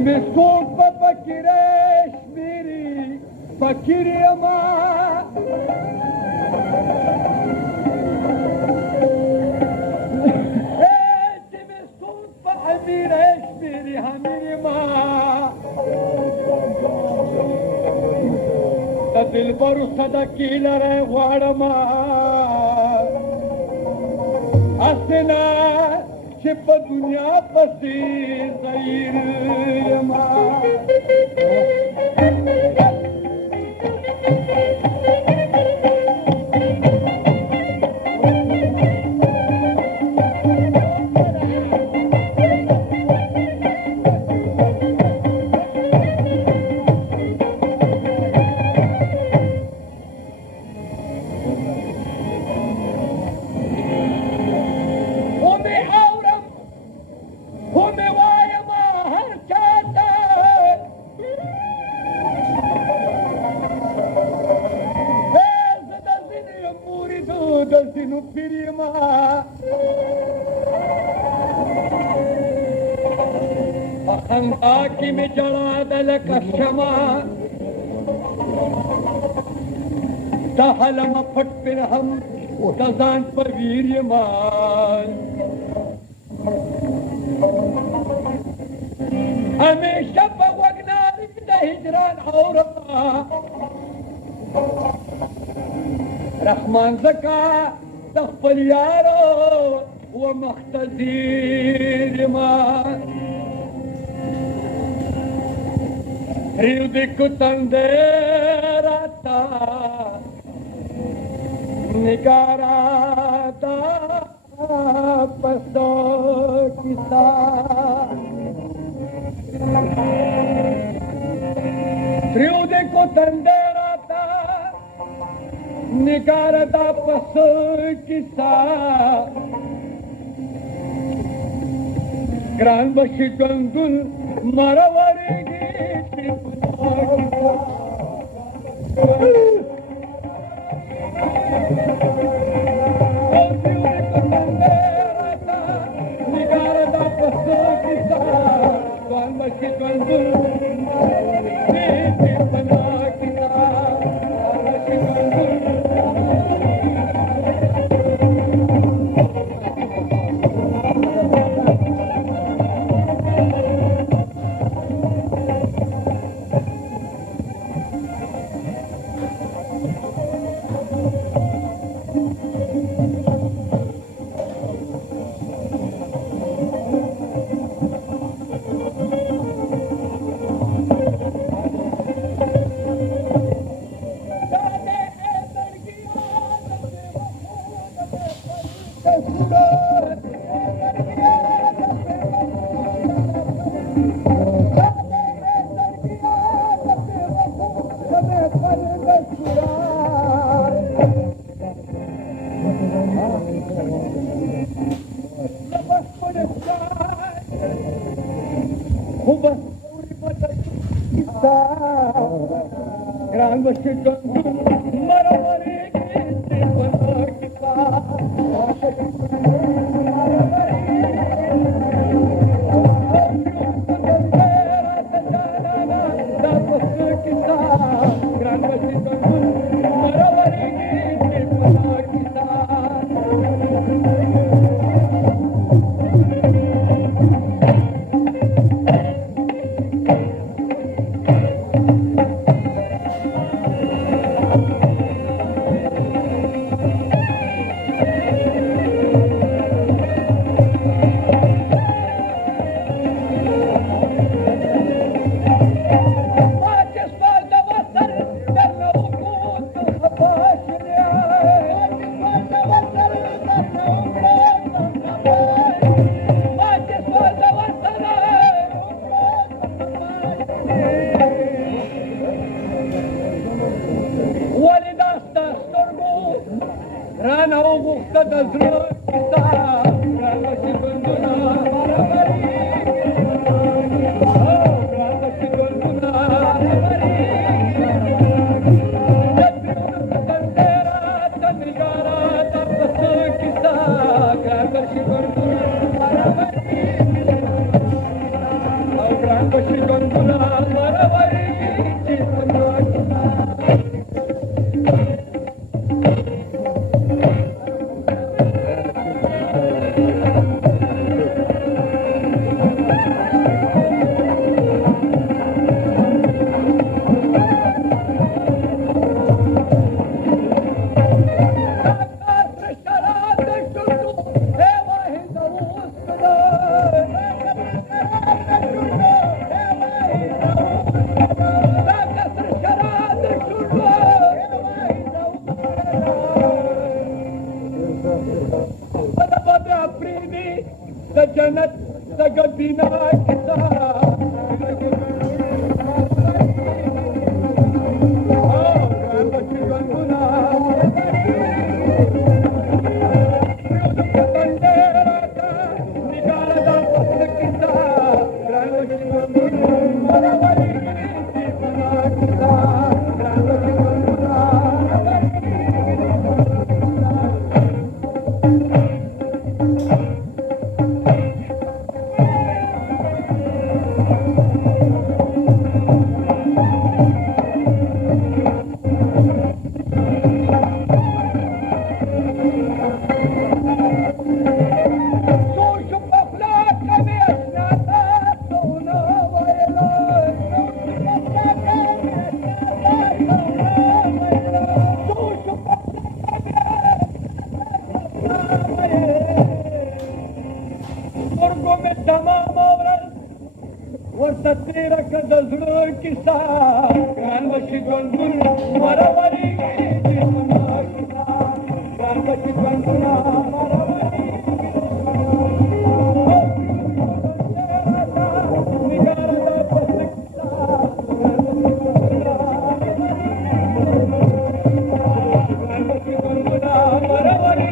مسكون بفكرش ميري فكر يا ما انت مسكون بحميرش ميري هميري ما دل صدقي لره غواړما اسنا چې په دنیا پسې زهیر یما خنداکی میں جڑا دل کشما دہلم پھٹ پر ہم دزان پر ویر یمان ہمیشہ بوگنار دا ہجران عورما رحمان زکا تخفل یارو ومختزیر یمان Rio de Cutanderata Nigarata Pasto Kisa Rio de Cutanderata Nigarata Pasto Kisa Gran Bashigandul Marawarigi Gran رانا وغفت دزر كتاب رانا شكرنا مرمري رانا شكرنا مرمري تندرا تندرا تبص كتاب رانا شكرنا مرمري رانا شكرنا مرمري جنت تقدينا كتاب ورتطيرك دزر كسا كان بشكل كل مروري كان بشكل كل مروري مروري